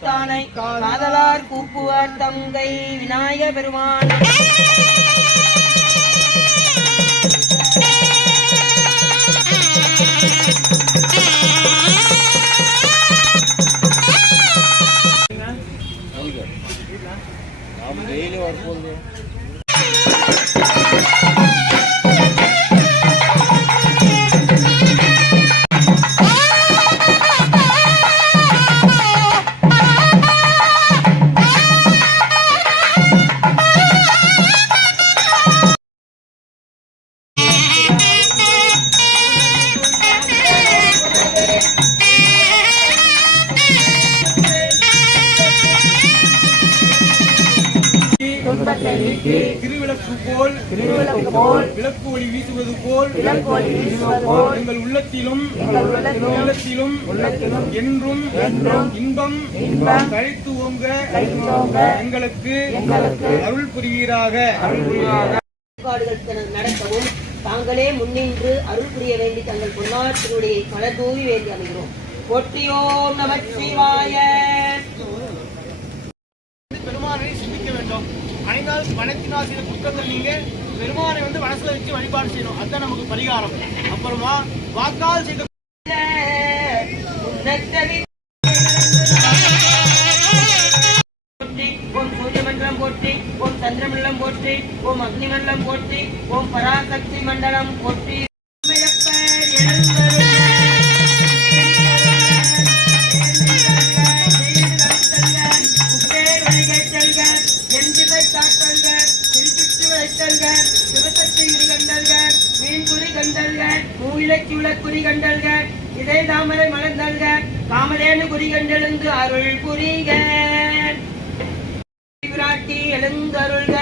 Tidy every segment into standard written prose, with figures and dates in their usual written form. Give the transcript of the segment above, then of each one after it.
காலத்தானை காதலார் கூப்புவர் தங்கை விநாயக பெருமான். டெய்லி வரும்போது திருவிளக்கு போல் விளக்கு ஒளி வீசுவது போல் எங்கள் உள்ளத்திலும் என்றும் இன்பம் கழித்து ஓங்க எங்களுக்கு அருள் புரிவீராக. நடக்கவும் தாங்களே முன்னின்று அருள் புரிய வேண்டி தங்கள் பொன்னாற்றினுடைய மலர் தூவி வேண்டி அமைகிறோம். போற்றியோம் நமச்சிவாய. பெருமானை சிந்திக்க வேண்டும். ஐந்தால் மனத்தினால் செய்த குற்றங்கள் நீங்க பெருமானை மனசுல வச்சு வழிபாடு செய்யணும். அதுதான் நமக்கு பரிகாரம். அப்புறமா வாக்கால் செய்த ஓம் சூரிய மண்டலம் போற்றி, ஓம் சந்திர மண்டலம் போற்றி, ஓம் அக்னி மண்டலம் போற்றி, ஓம் பராசக்தி மண்டலம் போற்றி. குறி கண்டல்க இதே தாமரை மலர்ந்தல்க காமதேனு குறி கண்டெழுந்து அருள் புரிக. விராட்டி எழுந்தருள்க.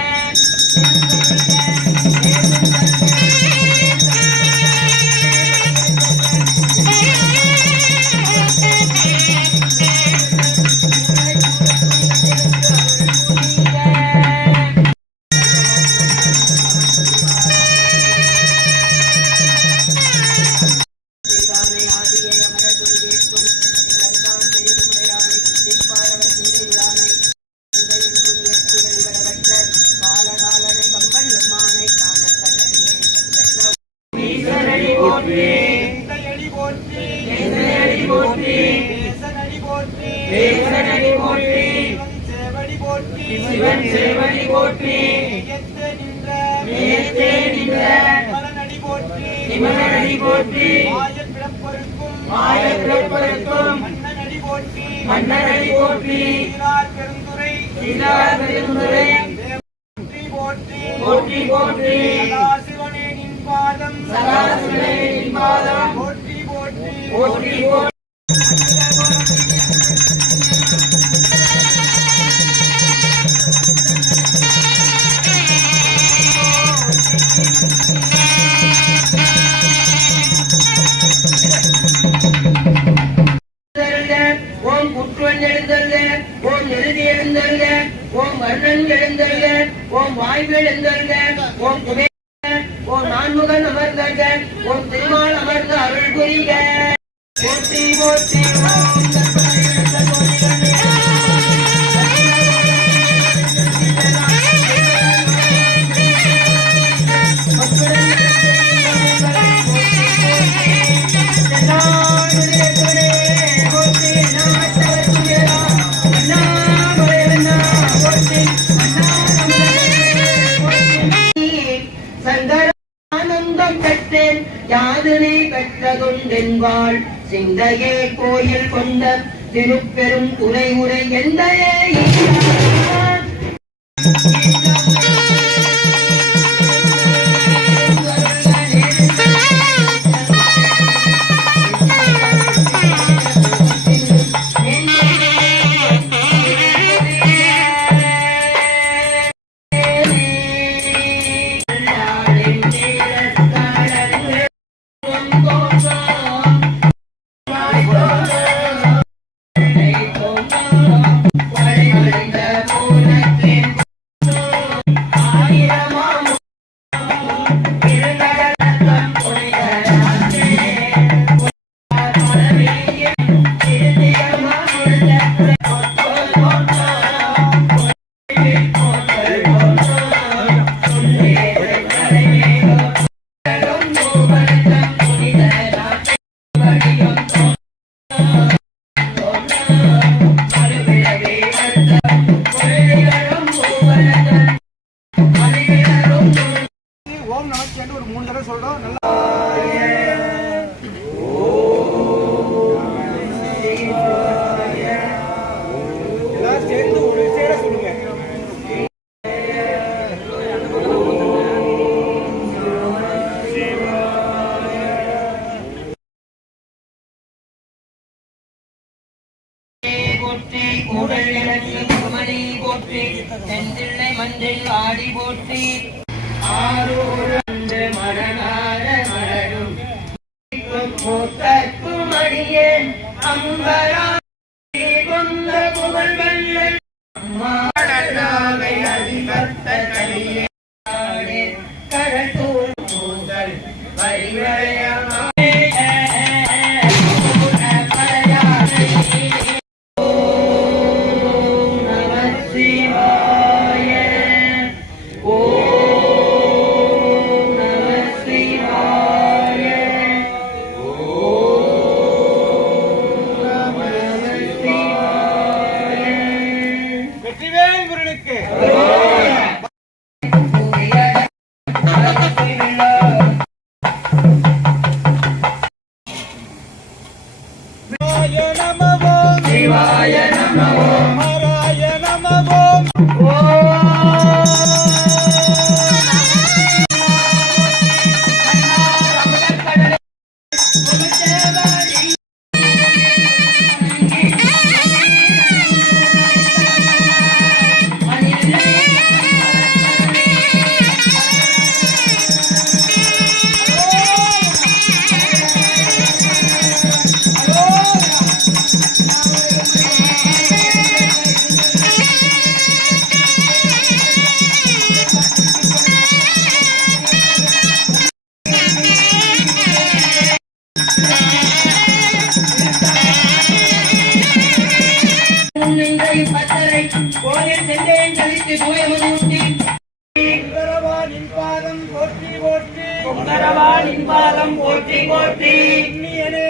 சிவன் சேவடி போற்றி, நிமலனடி போற்றி, மாயப் பிறப்பருக்கும் மன்னனடி போற்றி, சீரார் பெருந்துரை போற்றி போற்றி, சதாசிவனே நின் பாதம் போற்றி போற்றி போற்றி போற்றி. ஓம் புற்றுவன் எழுந்தல்க, ஓம் நெருதி எழுந்தல்க, ஓம் வர்ணன் எழுந்தல்க, ஓம் வாய்வு எழுந்தல்க, ஓம் குபே, ஓம் நான்முகன் அமர்ந்தல்க, ஓம் திருமால் அமர்ந்த அருள் புரிக. போற்றி போற்றி. ஆனந்தம் பெற்றேன் யாதனை பெற்றதொன்றென்பாள் சிந்தையே கோயில் கொண்ட திருப்பெரும் துறை உரை எந்தையே. Bye. போற்றி செந்தில்லை மஞ்சள் ஆடி போற்றி ஆரூர் வந்து மணநாட மலரும் மூத்தற்கும் அடியேன் அம்பரா கொண்ட புகழ் வெள்ளல் அம்மாடலாவை அதிபத்த கலியே கடற்கூர் மூதல் வரிவளையமா சிவாய நமோ ஹராய நமோ கோயில் சென்றேன் கழித்து தூயமூர்த்தி குமரவானின் பாதம் போற்றி போற்றி குமரவானின் பாதம் போற்றி போற்றி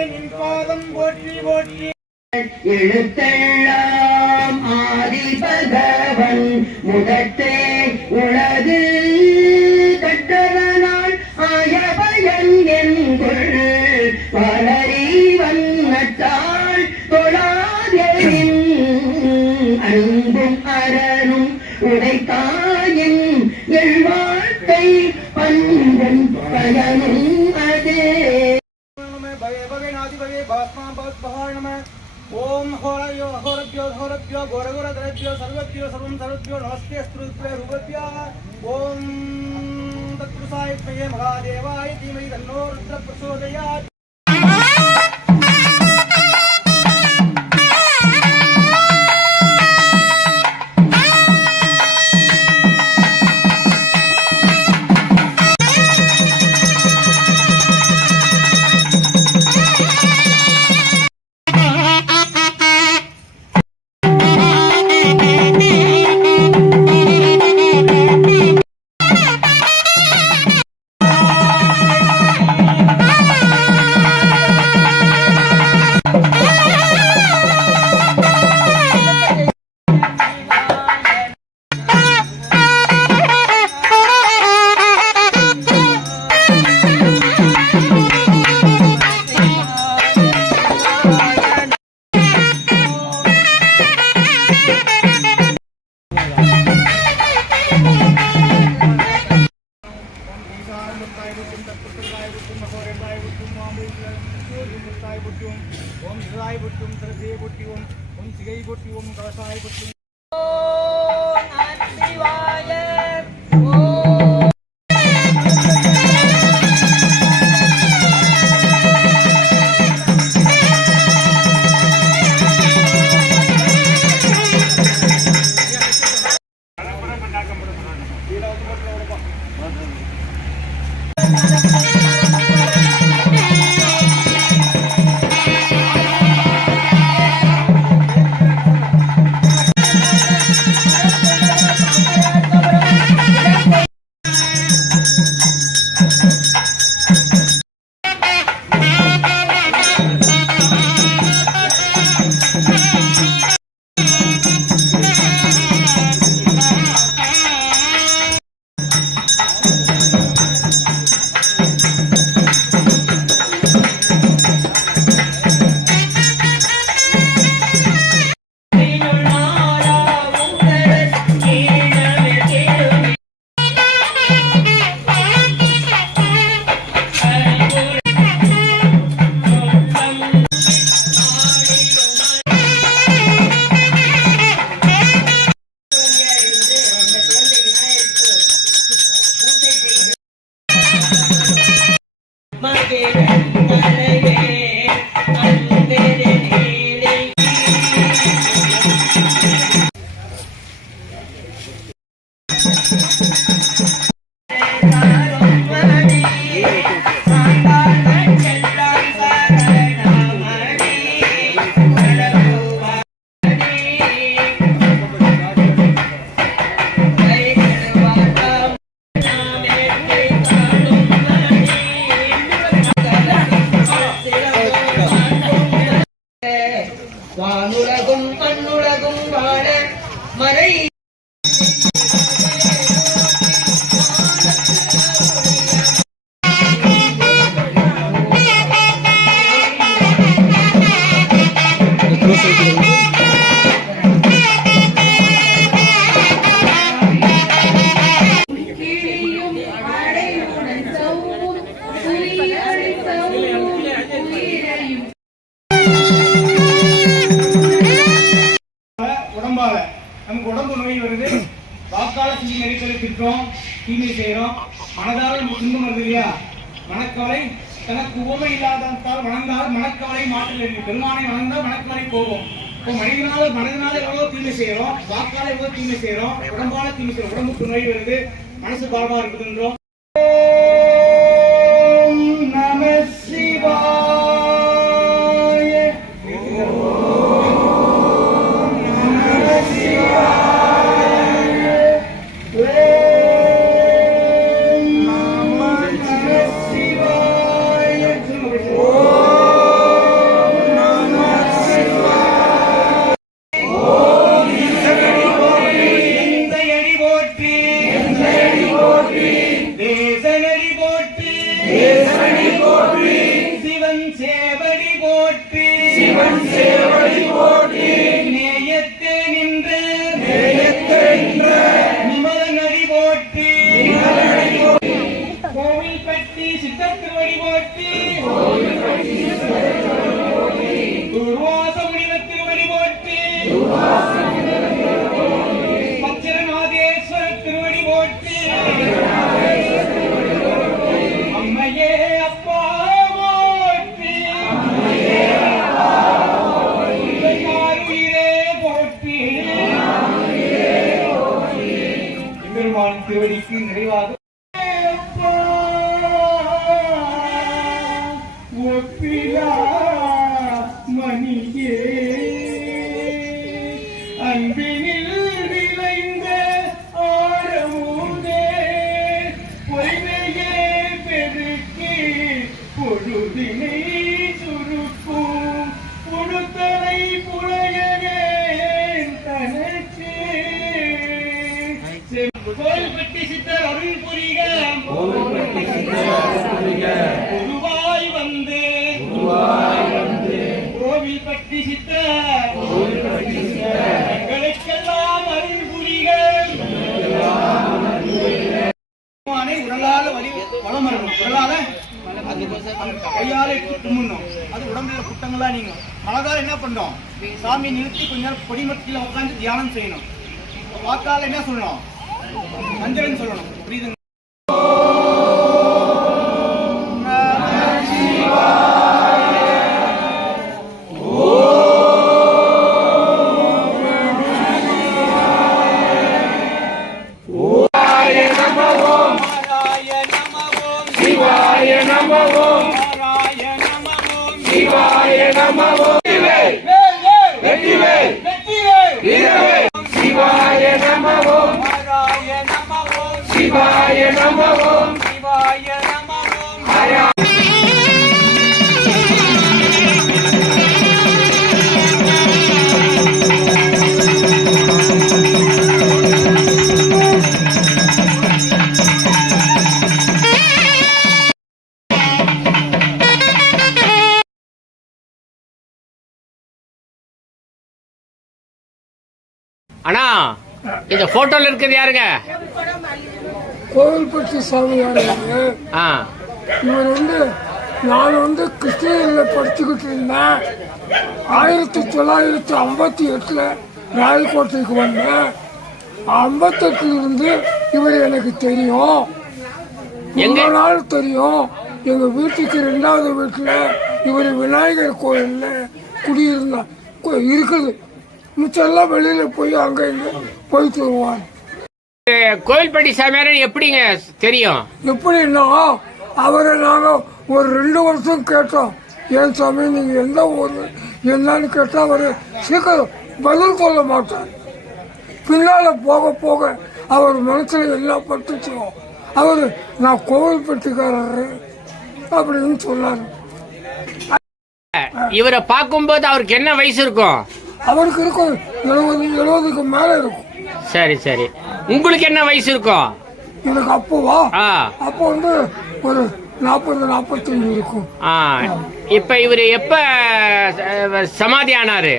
நின் பாதம் போற்றி போற்றி எழுத்தெல்லாம் ஆதி பகவன் முதற்றே உலகு கட்டதனால் ஆயபயன் என்கொள் வளரி வண்ணத்தாள் தொழாதெறின் அன்பும் அறனும் உடைத்தாயின் எழ்வாழ்க்கை பண்பும் பயனும் அதே ओम होरभ्यो घोरघोरद्रभ्यो सर्वभ्यो सर्वं सर्वभ्यो नमस्ते स्तुत्वे रूपभ्यो ओम तत्पुरुषाय विद्महे महादेवाय धीमहि तन्नो रुद्रः प्रचोदयात् ओम शिवाय बुद्धुम सरस्वती बुद्धिओम ओम शिवै बुद्धिओम कलशाय बुद्धिओम ओम शिवाय வாக்கால செஞ்சு நெருக்கடி திட்டோம், தீமை செய்யறோம், மனதால் துன்பம் வருது இல்லையா? மனக்கவலை தனக்கு உவமை இல்லாததால் வணங்கால் மனக்கவலை மாற்றல். பெருமானை வணங்கால் மனக்கவலை போகும். இப்போ மனிதனால எவ்வளவு தீமை செய்யறோம், வாக்கால எவ்வளவு தீமை செய்யறோம், உடம்பால தீமை செய்யறோம். உடம்புக்கு நோய் வருது, மனசு பாவமா இருக்குதுன்றோம். ஓம் நம சிவாய. ஓம் நம சிவாய. ஓம் நம சிவாய. ஓம் நம சிவாய. ஓம் எந்தையடி போற்றி, எந்தையடி போற்றி, தேசனடி போற்றி, தேசனடி போற்றி, சிவன் சேவடி போற்றி, சிவன் சேவடி போற்றி, நேயத்தே நின்ற, நேயத்தே நின்ற, நிமலனடி போற்றி, நிமலனடி போற்றி, கோவில் கட்டி சித்தத்திருவடி போற்றி, கோவில் கட்டி சித்தத்திருவடி போற்றி, துர்வாச முனிவத்திருவடி போற்றி, துர்வாச முனிவத்திருவடி போற்றி, பச்சரநாதேஸ்வர திருவடி போற்றி, அம்மையே அப்பா போற்றி, அம்மையே அப்பா போற்றி, உயிரே போற்றி, எம்பெருமான் திருவடிக்கு நிறைவாக அப்பா ஒப்பிலா மணியே அன்பினில் விளைந்த ஆரமுதே பொய்மையே பெருக்கி பொழுதினை சுருக்கும் புழுத்தலை புலையனே தனக்கு கோயில்பட்டி சித்தர் அருள் புரிக, குருவாய் வந்து, கோவில்பட்டி சித்தர் எங்களுக்கெல்லாம் அருள் புரிக. உடலால வலி வளம் வரணும், உடலால கையால தும்முணும், அது உடம்புல குட்டங்களா நீங்க. மனதால என்ன பண்ணோம், சாமி நிறுத்தி கொஞ்ச நேரம் கொடிமரத்தில் உட்காந்து தியானம் செய்யணும். வாக்கால என்ன சொல்லணும், மந்திரன் சொல்லணும். புரியுதுங்க? சிவாய நம ஓம், சிவாய நம ஓம். அண்ணா, இந்த போட்டோல இருக்கிறது யாருங்க? கோவில்பட்டி சாமியார். ஆ, இவர் நான் கிருஷ்ணகிரியில் படிச்சுக்கிட்டு இருந்தேன். 1958 ராயக்கோட்டைக்கு வந்தேன். 58 இவர் எனக்கு தெரியும், எங்க நாள் தெரியும். எங்க வீட்டுக்கு 2வது வீட்டுல இவர் விநாயகர் கோயில்ல குடியிருந்தா இருக்குது. மிச்செல்லாம் வெளியில போய் அங்க இங்க போயிட்டு வருவார். கோவில்பட்டி சாமியார் எப்படிங்க தெரியும்? எப்படின்னா அவரை நாங்க ஒரு 2 வருஷம் கேட்டோம். ஏன் சாமி நீங்க எந்த ஊரு என்னன்னு கேட்டா அவரு சீக்கிரம் பதில் சொல்ல மாட்டார். பின்னால போக போக அவர் மனசுல எல்லாம் பட்டுச்சோம். அவரு நான் கோவில்பட்டிக்காரரு அப்படின்னு சொன்னாரு. இவரை பார்க்கும்போது அவருக்கு என்ன வயசு இருக்கும்? அவருக்கு இருக்கும் 70க்கு மேல இருக்கும். சரி சரி, உங்களுக்கு என்ன வயசு இருக்கும்? எனக்கு அப்போவா, அப்போ ஒரு 40-45 இருக்கும். இப்ப இவரு எப்ப சமாதி ஆனாரு?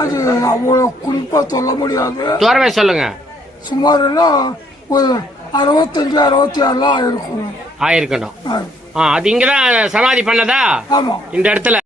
அது அவ்வளவு குறிப்பா சொல்ல முடியாது. தூரமே சொல்லுங்க. சுமாருன்னா ஒரு 65-66 ஆயிருக்கணும். அது இங்கதான் சமாதி பண்ணதா? ஆமா, இந்த இடத்துல.